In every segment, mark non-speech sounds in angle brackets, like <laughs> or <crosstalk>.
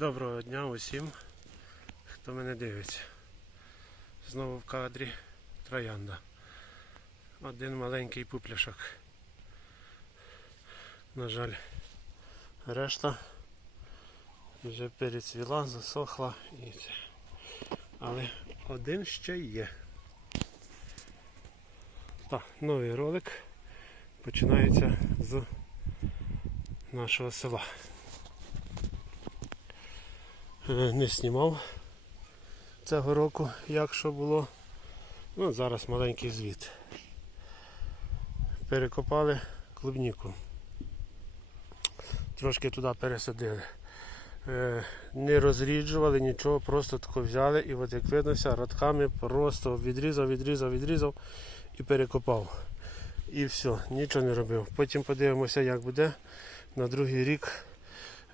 Доброго дня усім, хто мене дивиться. Знову в кадрі троянда. Один маленький пупляшок. На жаль, решта вже перецвіла, засохла і це. Але один ще є. Так, новий ролик починається з нашого села. Е, не знімав цього року, як що було. Ну, зараз маленький звіт. Перекопали клубніку. Трошки туди пересадили. Е, Не розріджували нічого, просто тако взяли і от як виднося, радками просто відрізав, відрізав, відрізав і перекопав. І все, нічого не робив. Потім подивимося, як буде. На другий рік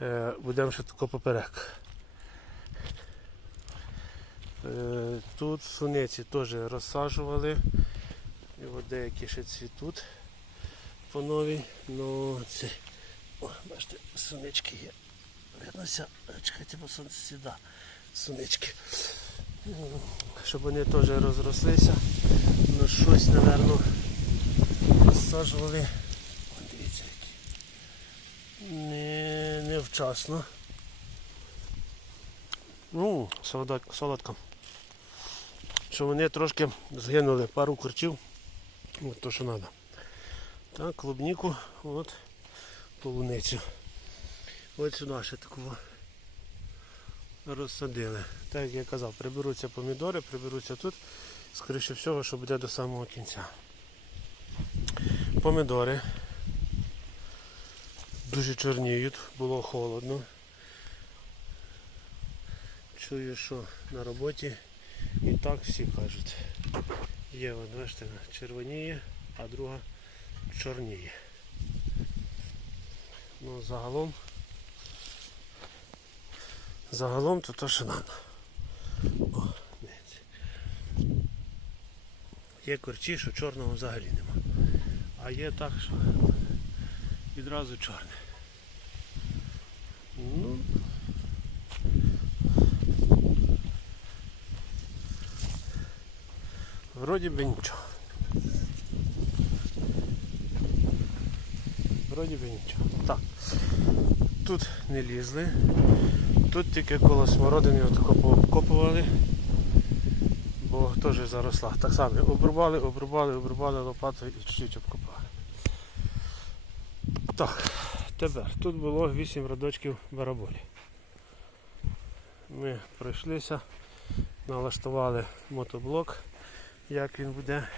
е, будемо ще тако поперек. Е, Тут суниці теж розсаджували. І от деякі ще цвітуть по новій. Ну це. О, бачите, сунички є. Виднося, чекайте, бо сонце сюди. Сунички. Щоб вони теж розрослися. Ну щось, напевно, розсаджували. Дивіться які. Не, невчасно. Ну, солодко. Що вони трошки згинули пару курчів. От то, що треба. Так, клубніку, от полуницю. От сюди ще такого розсадили. Так як я казав, приберуться помідори, приберуться тут. Скоріше всього, що буде до самого кінця. Помідори дуже чорніють, було холодно. Чую, що на роботі і так всі кажуть. Є от, бачите, червоніє, а друга чорніє. Ну, загалом, загалом то то, що. О. Є корчі, що чорного взагалі нема. А є так, що відразу чорне. Ну, Вроді би нічого. Вроді би нічого. Так. Тут не лізли. Тут тільки коло смородини отако бо теж заросла. Так само обрубали, обрубали, обрубали лопатою і чуть-чуть обкопали. Так, тепер тут було 8 радочків бараболі. Ми пройшлися, налаштували мотоблок як він буде.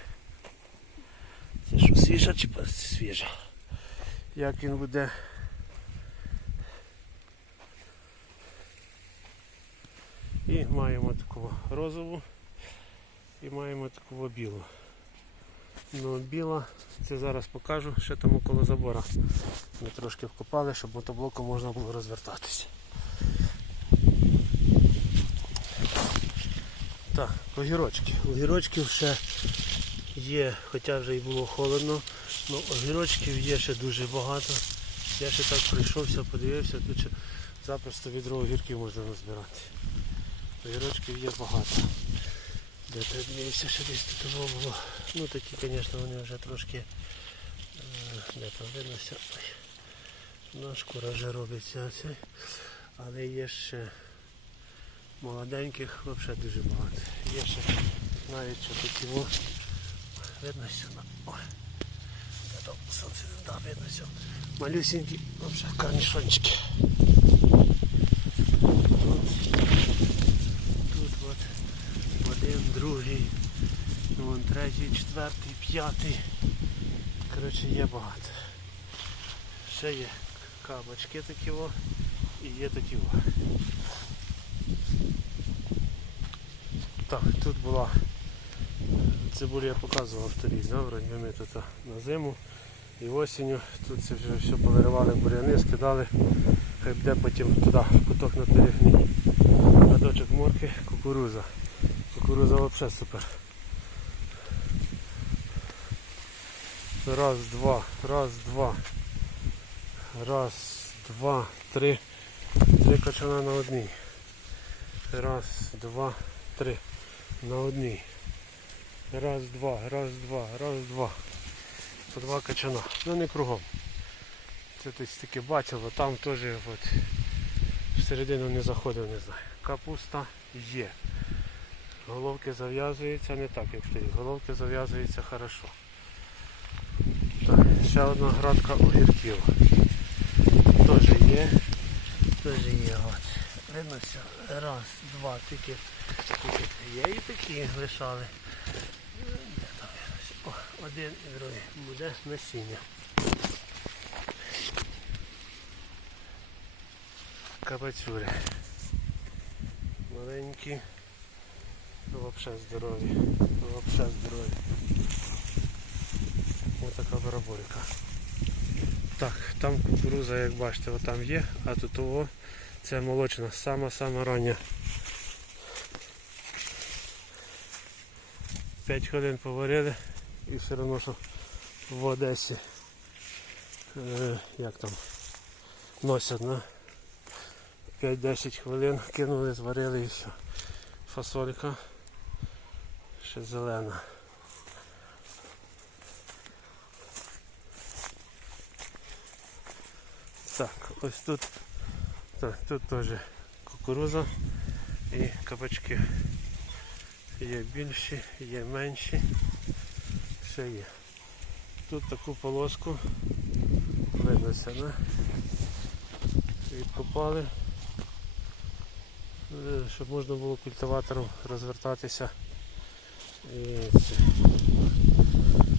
Це що свіжа чи свіжа? Як він буде. І маємо таку розову і маємо таку білу. Ну, біла, це зараз покажу, ще там около забора. Ми трошки вкопали, щоб мотоблоком можна було розвертатися. Так, огірочки. Огірочків ще є, хоча вже і було холодно, але огірочків є ще дуже багато. Я ще так прийшовся, подивився, тут ще запросто відро огірків можна назбирати. Огірочків є багато. Де ти дивився, що десь тут було. Ну такі, звісно, вони вже трошки е, де там виднося. Ой. Ну, шкура вже робиться. Але є ще молоденьких взагалі дуже багато. Є ще навіть що такі во. Видно сюди. Ой. Та там сонце не да, видно сюди. Малюсенькі, взагалі корнішончики. Тут, тут от один, другий, вон третій, четвертий, п'ятий. Коротше, є багато. Ще є кабачки такі і є такі во. Так, тут була цибуля я показував торік, вроді ми тут на зиму і осінню. Тут це вже все повиривали буряни, скидали, хай буде потім туди, в куток на перегній. Радочок морки, кукуруза. Кукуруза взагалі супер. Раз, два, раз, два. Раз, два, три, Три качана на одній. Раз, два, три. На одній. Раз, два, раз, два, раз, два. По два качана. Ну не кругом. Це десь бачив, а там теж от, всередину не заходив, не знаю. Капуста є. Головки зав'язуються не так, як тоді. Головки зав'язуються хорошо. Так, ще одна градка огірків. Теж є. Теж є. От. Видно все. Раз, два, тільки, тільки є і такі лишали. О, один і другий. Буде насіння. Кабацюри. Маленькі. Взагалі здорові. Взагалі здорові. Ось така бараболька. Так, там кукуруза, як бачите, там є, а тут о, це молочна, сама-сама рання. 5 хвилин поварили і все одно, що в Одесі е, як там носять на 5-10 хвилин, кинули, зварили і все. Фасолька ще зелена. Так, ось тут, так, тут теж кукуруза і кабачки. Є більші, є менші. Ще є. Тут таку полоску да? відкопали, е, щоб можна було культиватором розвертатися. І це.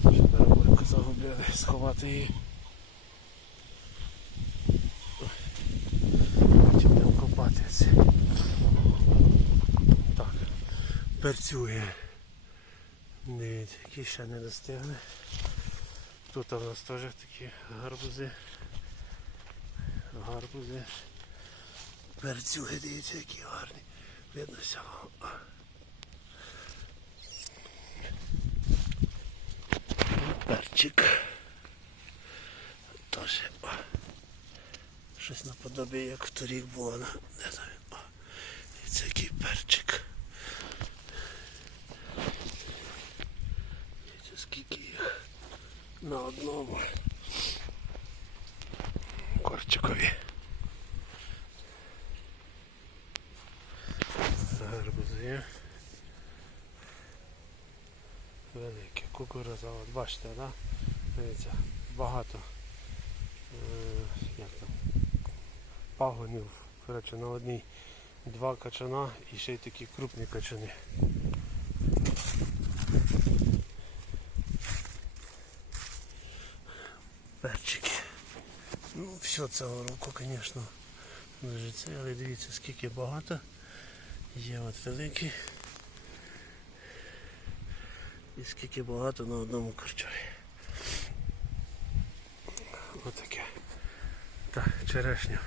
Щоб загубили, сховати її. Потім будемо копати. Так, перцює. Дивіться, які ще не достигли. Тут у нас теж такі гарбузи. Гарбузи. Перцюги, дивіться, які гарні. Видно всього. Перчик. Теж. Щось наподобі, як в торік було. на- Не знаю. О. Це який перчик. Дивіться, скільки їх на одному корчикові. Гарбузи. Великі кукуруза, от бачите, да? Дивіться, багато е, як там, пагонів, коротше, на одній два качана і ще й такі крупні качани. Перчики. Ну, все цього року, звісно, дуже це, але дивіться, скільки багато. Є от великі. І скільки багато на одному корчові. Отаке. Так, черешню.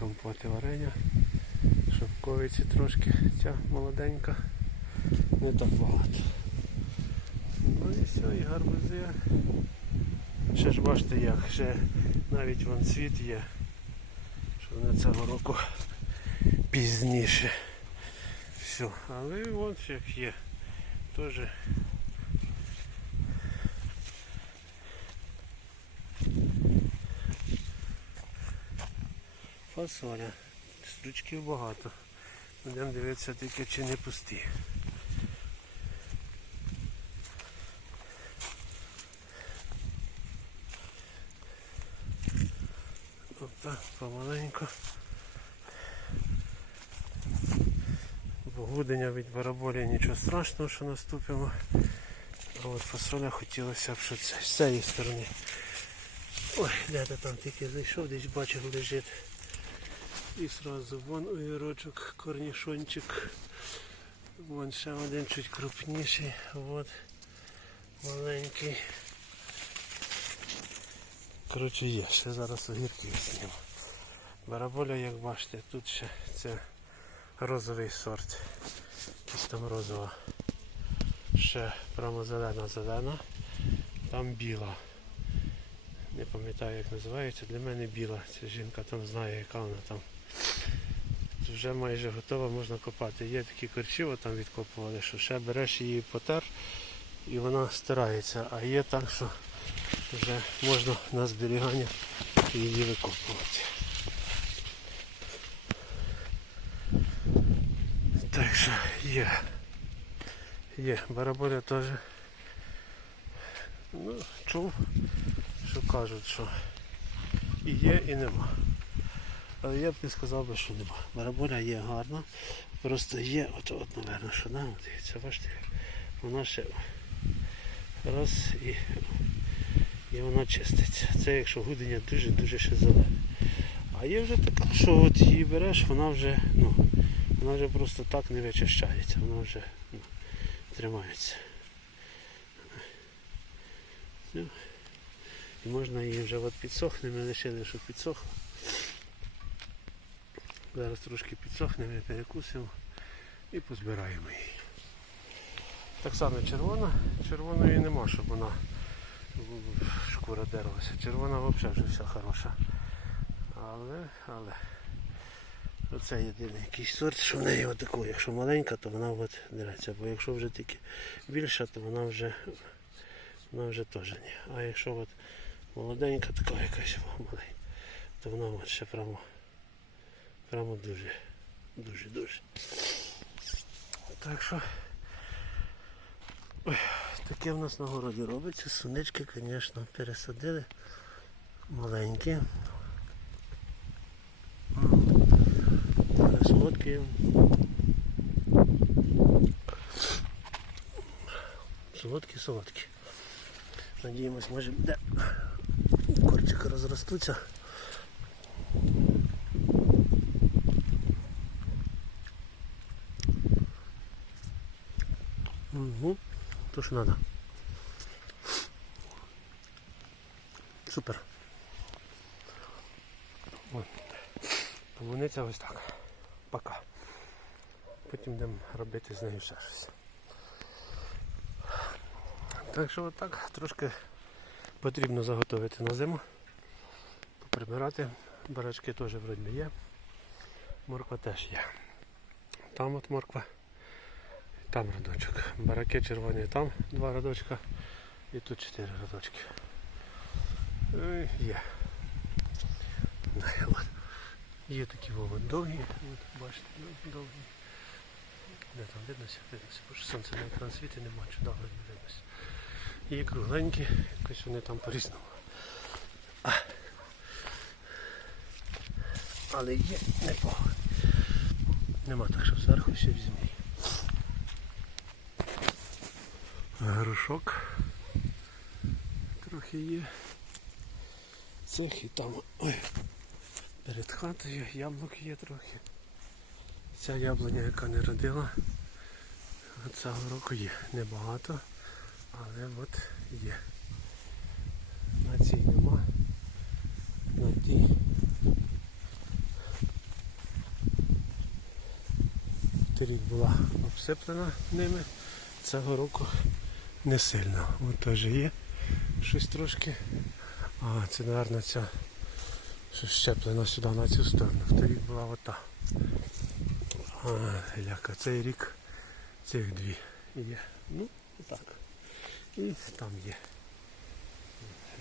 Компоти варення. Шовковиці трошки, ця молоденька. Не так багато. Ну і все, і гарбузи. Ще ж бачите як, ще навіть вон цвіт є. Що вони цього року пізніше. Все, але от як є. Теж фасоля. Стручків багато. Будемо дивитися тільки чи не пусті. Опа, помаленьку. Погодення від бараболі нічого страшного, що наступимо. А от фасоля хотілося б, що це з цієї сторони. Ой, де там тільки зайшов, десь бачив лежить. І сразу вон огірочок, корнішончик. Вон ще один чуть крупніший. От маленький. Коротше є, ще зараз огірки зніму. Бараболя, як бачите, тут ще це розовий сорт. Якийсь там розова. Ще прямо зелена зелена. Там біла. Не пам'ятаю як називається. Для мене біла. Ця жінка там знає, яка вона там. Вже майже готова, можна копати. Є такі корчі, там відкопували, що ще береш її потер і вона стирається. А є так, що вже можна на зберігання її викопувати. Так що є. Є. Бараболя теж. Ну, чув, що кажуть, що і є, і нема. Але я б не сказав би, що нема. Бараболя є гарна. Просто є, от, от, напевно, що да, дивіться, бачите, вона ще раз і, і вона чиститься. Це якщо гудення дуже-дуже ще зелене. А є вже така, що от її береш, вона вже, ну, вона вже просто так не вичищається, вона вже ну, тримається. І можна її вже от підсохне, ми лишили, щоб підсохла. Зараз трошки підсохне, ми перекусимо і позбираємо її. Так само червона, червоної нема, щоб вона шкура дерлася. Червона взагалі вже вся хороша. Але, але оце єдиний якийсь сорт, що в неї отаку. Якщо маленька, то вона от дереться. Бо якщо вже тільки більша, то вона вже вона вже теж ні. А якщо от молоденька, така якась маленька, то вона от ще прямо, прямо дуже, дуже, дуже. Так що таке в нас на городі робиться. Сунички, звісно, пересадили. Маленькі. Але Солодкі. Солодкі. Надіємось, може буде корчики розростуться. То що треба. Супер. Полуниця ось так. Пока. Потім будемо робити з нею ще щось. Так що отак трошки потрібно заготовити на зиму. Поприбирати. Барачки теж вроді є. Морква теж є. Там от морква. Там радочок. Бараки червоні там два радочка. І тут чотири радочки. Е, Є. От. Є такі вовод довгі, от, бачите, ну, довгі. Де там виднося, виднося, бо що сонце на екран світи не бачу, добре не виднося. Є кругленькі, якось вони там по-різному. Але є непогано. Нема так, щоб зверху все в землі. Грушок трохи є. Цех і там ой, перед хатою яблук є трохи. Ця яблуня, яка не родила, цього року є небагато, але от є. На цій нема. На тій. Торік була обсиплена ними. Цього року не сильно. От теж є щось трошки. А, це, мабуть, ця що щеплена сюди на цю сторону. Вторік була ота. А, ляка, цей рік цих дві є. Ну, так. І там є.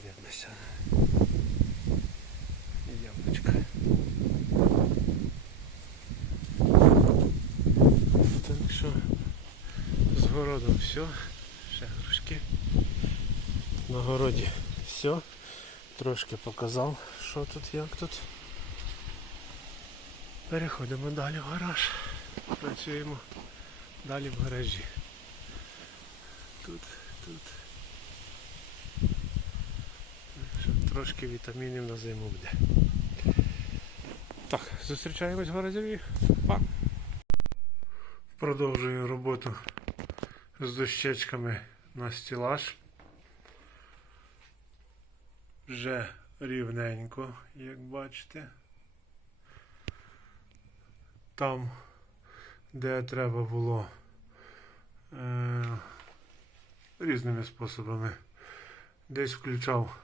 Виднося. Яблучка. Так що з городом все. Ще грушки. На городі все. Трошки показав, що тут, як тут. Переходимо далі в гараж. Працюємо далі в гаражі. Тут, тут. Щоб трошки вітамінів на зиму буде. Так, зустрічаємось в гаражі. Па! Продовжую роботу з дощечками на стілаж. Вже рівненько, як бачите. Там, де треба було е, різними способами. Десь включав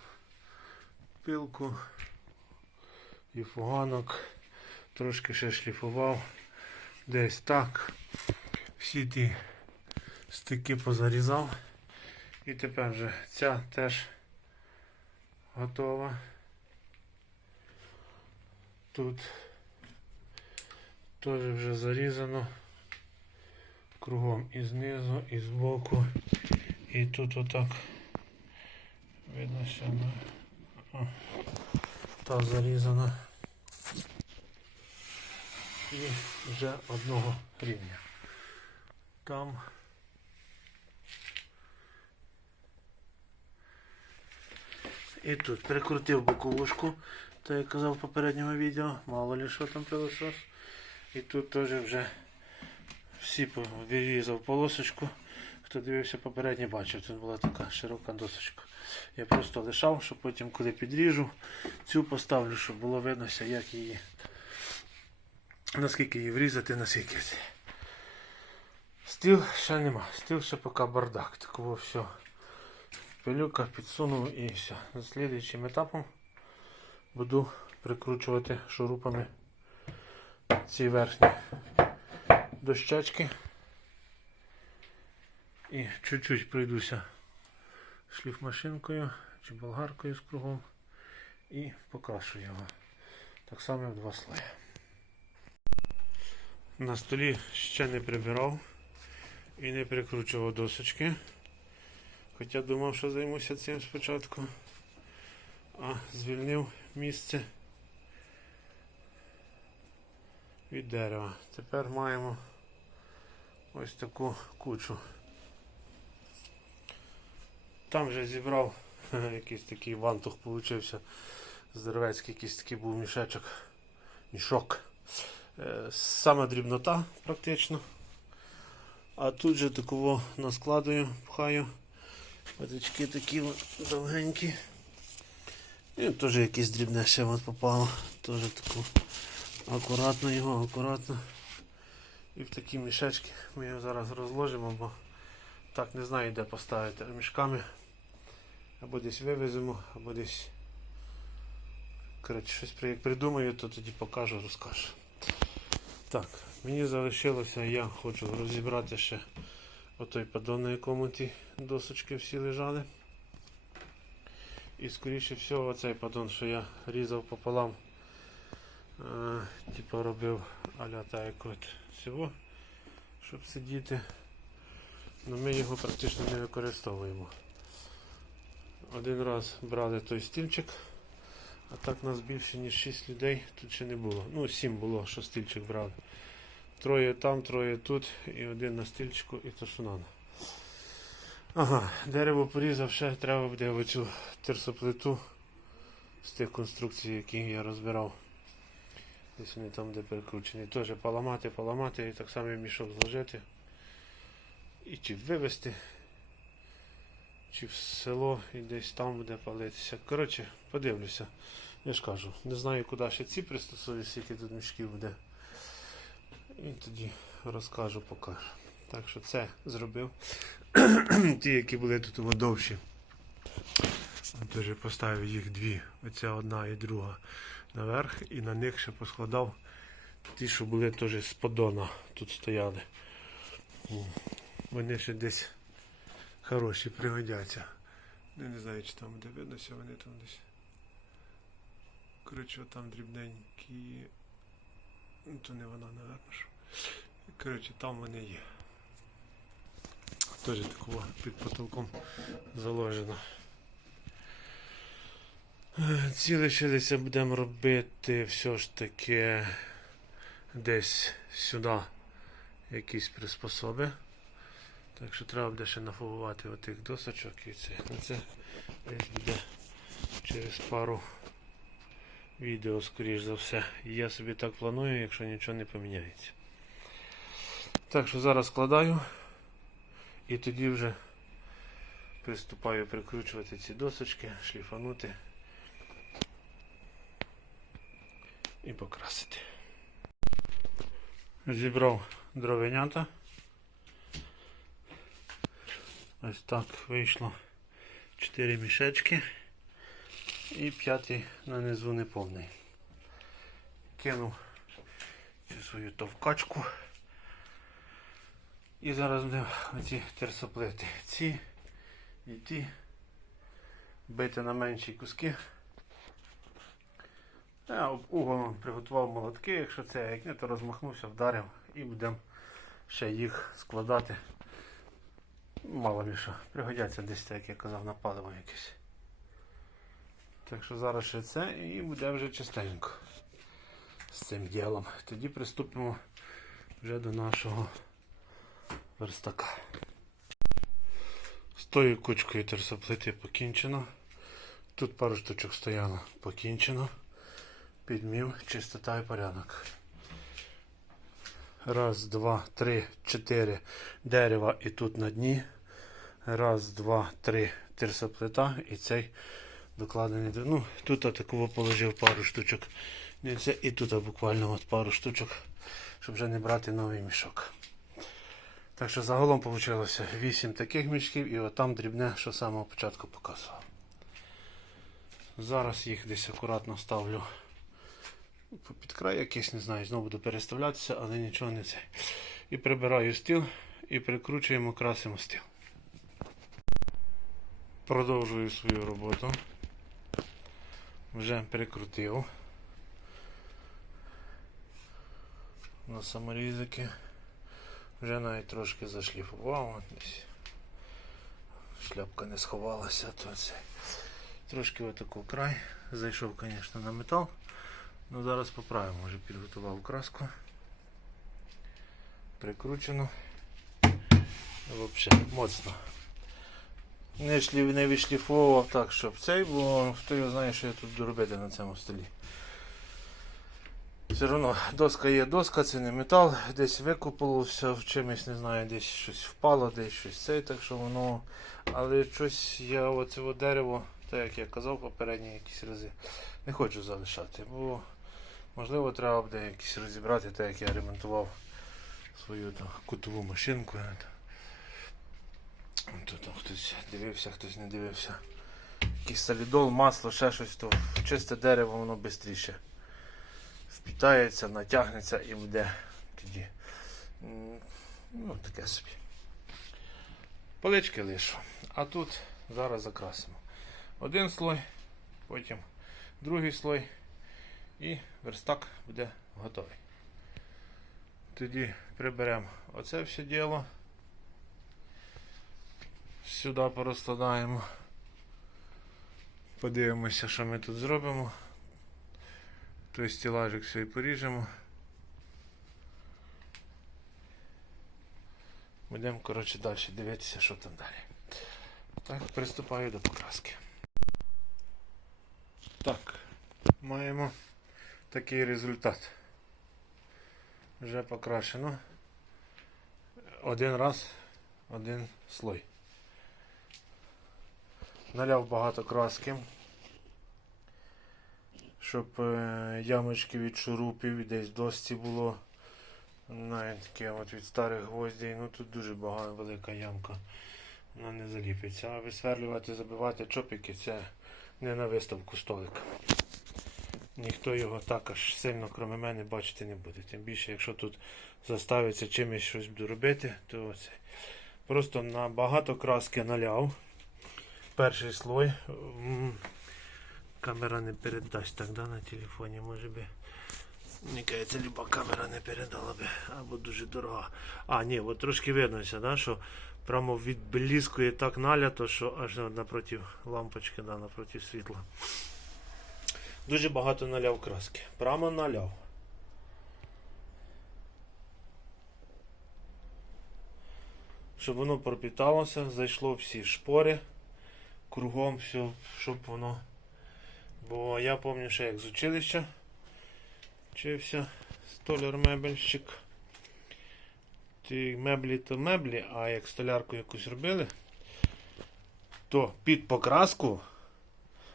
пилку і фуганок. Трошки ще шліфував. Десь так. Всі ті стики позарізав. І тепер вже ця теж готова. Тут теж вже зарізано кругом і знизу, і збоку. І тут отак видно, що о, та зарізана. І вже одного рівня. Там І тут прикрутив боковушку, так як казав в попередньому відео, мало ли що там пилосос. І тут теж вже всі вирізав полосочку. Хто дивився попереднє, бачив, тут була така широка досочка. Я просто лишав, щоб потім, коли підріжу, цю поставлю, щоб було виднося, як її, наскільки її врізати, наскільки. Стіл ще нема, стіл ще поки бардак. Такого все. Пилюка підсунув і все. Слідуючим етапом буду прикручувати шурупами ці верхні дощечки. І чуть-чуть пройдуся шліфмашинкою чи болгаркою з кругом і покрашу його. Так само в два слої. На столі ще не прибирав і не прикручував досочки. Хоча думав, що займуся цим спочатку, а звільнив місце від дерева. Тепер маємо ось таку кучу. Там вже зібрав <laughs> якийсь такий вантух получився. Здоровецький якийсь такий був мішечок. Мішок. Е, Саме дрібнота практично. А тут же такого наскладую, пхаю. Патички такі довгенькі. І теж якесь дрібне ще от попало. Теж таку акуратно його, акуратно. І в такі мішечки ми його зараз розложимо, бо так не знаю де поставити мішками. Або десь вивеземо, або десь. Коротше, щось як придумаю, то тоді покажу, розкажу. Так, мені залишилося, я хочу розібрати ще отой падон, на якому ті досочки всі лежали. І скоріше всього оцей падон, що я різав пополам, е, типу робив аля так як от всього, щоб сидіти. Ну ми його практично не використовуємо. Один раз брали той стільчик, а так нас більше ніж 6 людей тут ще не було. Ну, 7 було, що стільчик брали. Троє там, троє тут і один на стільчику і то. Ага, дерево порізав, ще треба буде оцю терсоплиту з тих конструкцій, які я розбирав. Десь вони там де перекручені. Теж поламати, поламати і так само мішок зложити. І чи вивезти, чи в село і десь там буде палитися. Коротше, подивлюся. Я ж кажу, не знаю, куди ще ці пристосую, скільки тут мішків буде. І тоді розкажу, покажу. Так що це зробив. <clears throat> Ті, які були тут довші. Теж поставив їх дві, оця одна і друга наверх, і на них ще поскладав ті, що були теж з подона тут стояли. Вони ще десь хороші пригодяться. Ну, не знаю, чи там буде видно, що вони там десь. Коротше, там дрібненькі. Ну, то не вона, напевно. Коротше, там вони є. Теж такого під потолком заложено. Ці лишилися будемо робити все ж таки десь сюди якісь приспособи. Так що треба буде ще нафарбувати отих досочок і це. Це буде через пару відео, скоріш за все. Я собі так планую, якщо нічого не поміняється. Так що зараз складаю і тоді вже приступаю прикручувати ці досочки, шліфанути і покрасити. Зібрав дровенята. Ось так вийшло 4 мішечки. І п'ятий нанизу неповний. Кинув цю свою товкачку. І зараз будемо оці терсоплити. Ці і ті бити на менші куски. Я об угол приготував молотки, якщо це як не, то розмахнувся, вдарив і будемо ще їх складати. Мало ли пригодяться десь, так, як я казав, на паливо якесь. Так що зараз ще це і буде вже чистенько з цим ділом. Тоді приступимо вже до нашого верстака. З тою кучкою терсоплити покінчено. Тут пару штучок стояло покінчено. Підмів, чистота і порядок. Раз, два, три, чотири дерева і тут на дні. Раз, два, три терсоплита і цей докладений. Ну, тут я такого положив пару штучок. І тут буквально от пару штучок, щоб вже не брати новий мішок. Так що загалом вийшло 8 таких мішків і отам дрібне, що з самого початку показував. Зараз їх десь акуратно ставлю під край якийсь, не знаю, знову буду переставлятися, але нічого не це. І прибираю стіл і прикручуємо, красимо стіл. Продовжую свою роботу. Вже прикрутив на саморізики. Вже навіть трошки зашліфував. Шляпка не сховалася, то це. Трошки отаку край. Зайшов, звісно, на метал. Ну зараз поправимо, вже підготував краску. Прикручено. Взагалі, моцно. Не, шлі, не відшліфовував так, щоб цей, бо хто його знає, що я тут буду робити на цьому столі. Все одно доска є доска, це не метал, десь викупилося в чимось, не знаю, десь щось впало, десь щось цей, так що воно. Але щось я оце дерево, так як я казав попередні якісь рази, не хочу залишати, бо можливо треба буде якісь розібрати, так як я ремонтував свою там, кутову машинку. Тут хтось дивився, хтось не дивився. Якийсь солідол, масло, ще щось, то чисте дерево воно швидше впітається, натягнеться і буде тоді. Ну, таке собі. Полички лишу. А тут зараз закрасимо. Один слой, потім другий слой і верстак буде готовий. Тоді приберемо оце все діло. Сюди порозкладаємо. Подивимося, що ми тут зробимо. Той стілажик все і поріжемо. Будемо, коротше, далі дивитися, що там далі. Так, приступаю до покраски. Так, маємо такий результат. Вже покрашено. Один раз, один слой. Наляв багато краски щоб е, ямочки від шурупів і десь досці було. Таке от від старих гвоздей. Ну тут дуже багато велика ямка. Вона не заліпиться. А висверлювати, забивати чопики це не на виставку столик. Ніхто його так аж сильно, крім мене, бачити не буде. Тим більше, якщо тут заставиться чимось щось буду робити, то це. Просто на багато краски наляв. Перший слой. Камера не передасть так, да, на телефоні, може би. Мені кажеться, люба камера не передала би, або дуже дорога. А, ні, от трошки виднося, да, що прямо відблискує так налято, що аж напроти лампочки, да, напроти світла. Дуже багато наляв краски. Прямо наляв. Щоб воно пропіталося, зайшло всі шпори, кругом все, щоб воно. Бо я пам'ятаю, що як з училища вчився столяр-мебельщик. Ті меблі то меблі, а як столярку якусь робили, то під покраску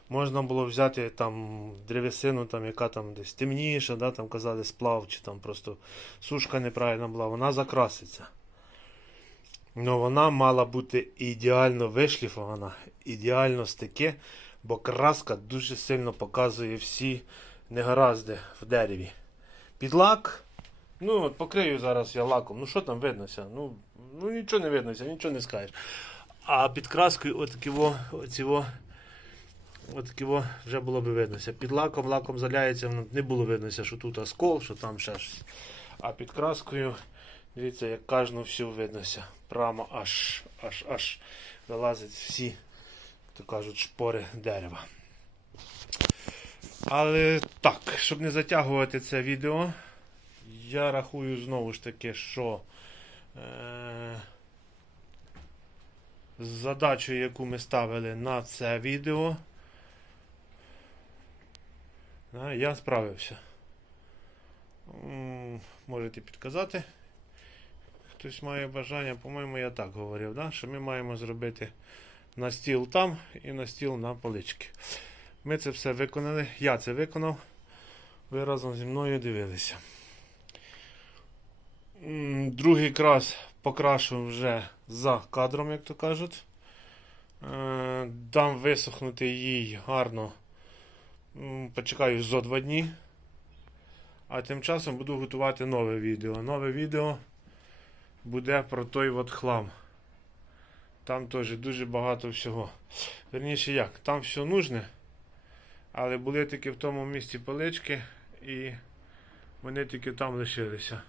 можна було взяти там древесину, там, яка там десь темніша, да, там казали сплав, чи там просто сушка неправильна була, вона закраситься. Ну вона мала бути ідеально вишліфована, ідеально стике, бо краска дуже сильно показує всі негаразди в дереві. Під лак. Ну, от покрию зараз я лаком. Ну що там виднося? Ну, ну нічого не виднося, нічого не скажеш. А під краскою отаківо, оціво, отаківо вже було б виднося. Під лаком, лаком заляється, не було виднося, що тут оскол, що там ще щось. А під краскою, дивіться, як кожну всю виднося. Прямо аж, аж, аж вилазять всі, то кажуть, шпори дерева. Але так, щоб не затягувати це відео, я рахую знову ж таки, що е, з задачею, яку ми ставили на це відео, е, я справився. Можете підказати. Хтось має бажання, по-моєму, я так говорив, да? що ми маємо зробити на стіл там і на стіл на полички. Ми це все виконали. Я це виконав. Ви разом зі мною дивилися. Другий крас покрашу вже за кадром, як то кажуть. Е, Дам висохнути їй гарно. Почекаю зо два дні. А тим часом буду готувати нове відео. Нове відео буде про той от хлам. Там теж дуже багато всього. Верніше як, там все нужне, але були тільки в тому місці полички і вони тільки там лишилися.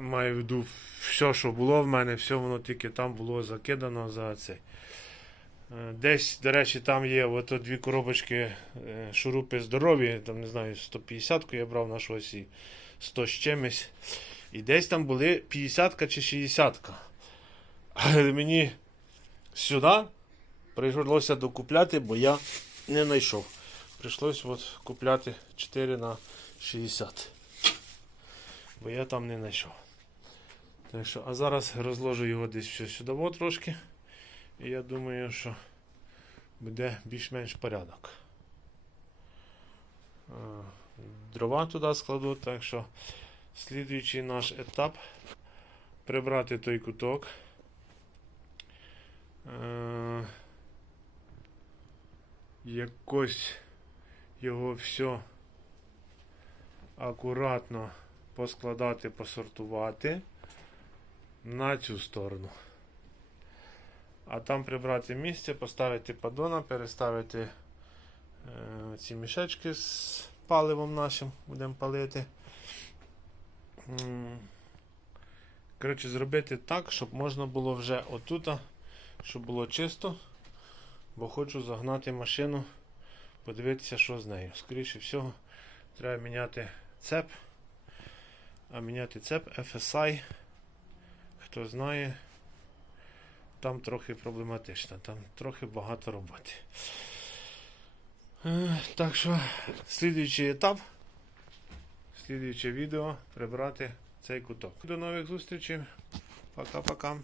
Маю в виду, все, що було в мене, все воно тільки там було закидано за цей. Е, Десь, до речі, там є от дві коробочки е, шурупи здорові, там не знаю, 150-ку я брав на щось і 100 з чимось. І десь там були 50 чи 60. Але мені сюди прийшлося докупляти, бо я не знайшов. Прийшлось от купляти 4 на 60. Бо я там не знайшов. Так що, а зараз розложу його десь все сюди от трошки. І я думаю, що буде більш-менш порядок. Е, Дрова туди складу, так що слідуючий наш етап прибрати той куток. Е, Якось його все акуратно поскладати, посортувати на цю сторону. А там прибрати місце, поставити паддона, переставити е, ці мішечки з паливом нашим, будемо палити. Коротше, зробити так, щоб можна було вже отут, щоб було чисто, бо хочу загнати машину, подивитися, що з нею. Скоріше всього, треба міняти цеп. А міняти цеп FSI, хто знає, там трохи проблематично, там трохи багато роботи. Е, Так що, слідуючий етап, слідуюче відео прибрати цей куток. До нових зустрічей. Пока-пока.